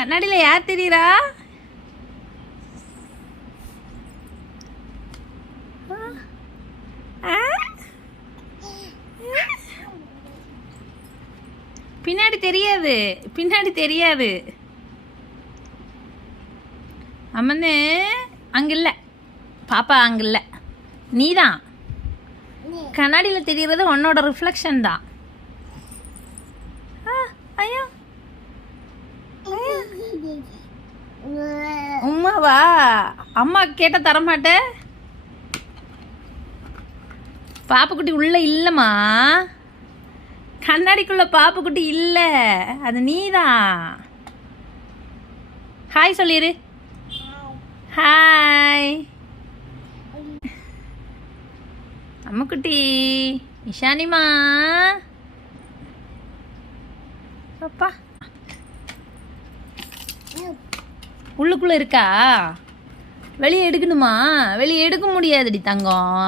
கண்ணாடியில் யார் தெரியுறா? பின்னாடி தெரியாது, பின்னாடி தெரியாது. அம்மன்னு அங்கே இல்லை, பாப்பா அங்கே இல்லை, நீ தான். கண்ணாடியில் தெரிகிறது உன்னோட ரிஃப்ளெக்ஷன் தான். ஐயோ உமாவா? அம்மா கேட்டால் தரமாட்டேன். பாப்புக்குட்டி உள்ள இல்லைம்மா, கண்ணாடிக்குள்ள பாப்புக்குட்டி இல்லை, அது நீ தான். ஹாய் சொல்லிடு. ஹாய் அம்முக்குட்டி, இஷானிமா. அப்பா உள்ளுக்குள்ளே இருக்கா? வெளியே எடுக்கணுமா? வெளியே எடுக்க முடியாதுடி தங்கம்.